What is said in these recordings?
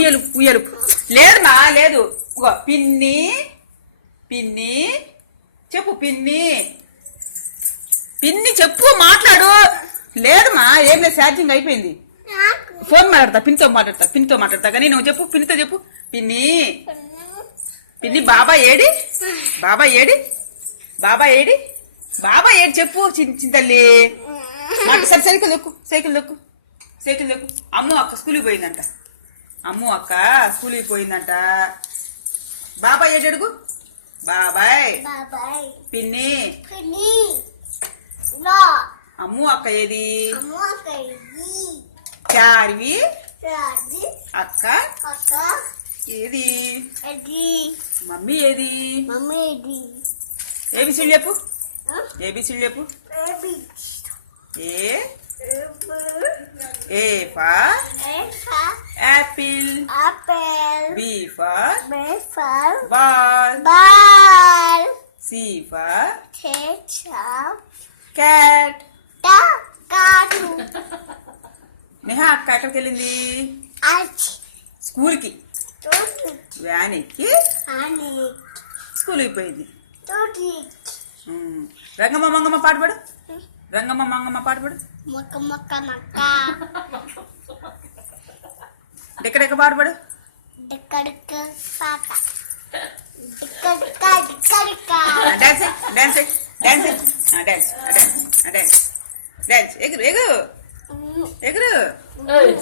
ఉయ్యలు ఉయ్యలు లేదు మా లేదు. పిన్ని పిన్ని చెప్పు, పిన్ని పిన్ని చెప్పు, మాట్లాడు. లేదు మా, ఏం లేదు, ఛార్జింగ్ అయిపోయింది. ఫోన్ మాట్లాడతా, పిన్నితో మాట్లాడతా కానీ నువ్వు చెప్పు, పిన్నితో చెప్పు. పిన్ని పిన్ని బాబా ఏడి, బాబా ఏడి, బాబా ఏడి, బాబా ఏడి చెప్పు చింతల్లి. సరే సైకిల్ దొక్కు, సైకిల్ దొక్కు, సైకిల్ దొక్కు. అమ్ము అక్క స్కూల్కి పోయిందంట, అమ్ము అక్క స్కూల్కి పోయిందంట. బాబాయ్ ఏడు అడుగు, బాబాయ్. పిన్ని అమ్ము అక్క ఏది, చార్వి అక్క ఏది, మమ్మీ ఏది, ఏబిసిడి చెప్పు, ఏబిసిడి చెప్పు. A for apple, B for ball, C for cat. Neha అక్క ఎక్కడికి వెళ్ళింది, స్కూల్కి. వ్యాన్ ఎక్కి స్కూల్కి పోయింది. రంగమ్మ మంగమ్మ పాట పాడు, రంగమ్మ మంగమ్మ పాట పాడు. డెక్కడెక్క పాట పాడు. Dance dance dance dance dance dance ఎగురు ఎగురు ఎగురు.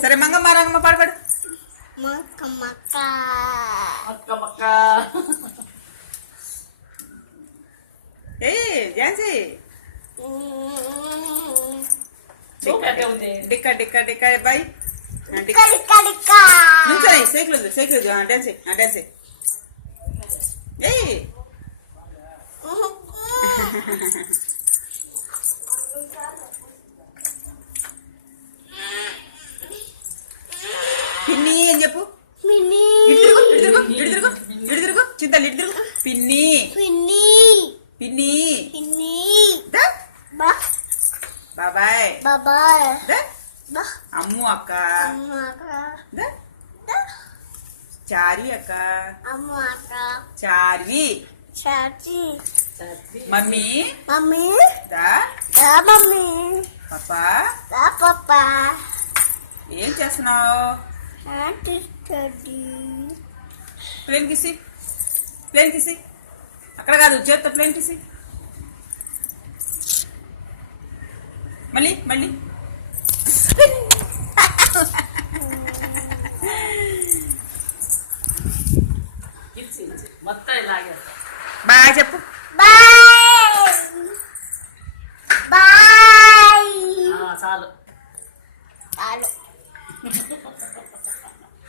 సరే మంగమ్మ రంగమ్మ పాట పాడు. ఏ డాన్స్ డిక్క డిక్క డిక్క boy. Cycle cycle dance dance. పిన్ని అని చెప్పు, ఇటు తిరుగు చింతలు, ఇటు తిరుగు. పిన్ని పిన్ని బాబాయ్, అమ్ము అక్క, చారి అక్క, చార్వి మమ్మీ, పాపా. ఏం చేస్తున్నావు, ప్లేన్ కిసి, ప్లేన్ కిసి. అక్కడ కాదు, చేత్తో ప్లేన్ కిసి. మళ్ళీ మళ్ళీ మొత్తం ఇలాగే. బాయ్ చెప్పు, చాలు చాలు.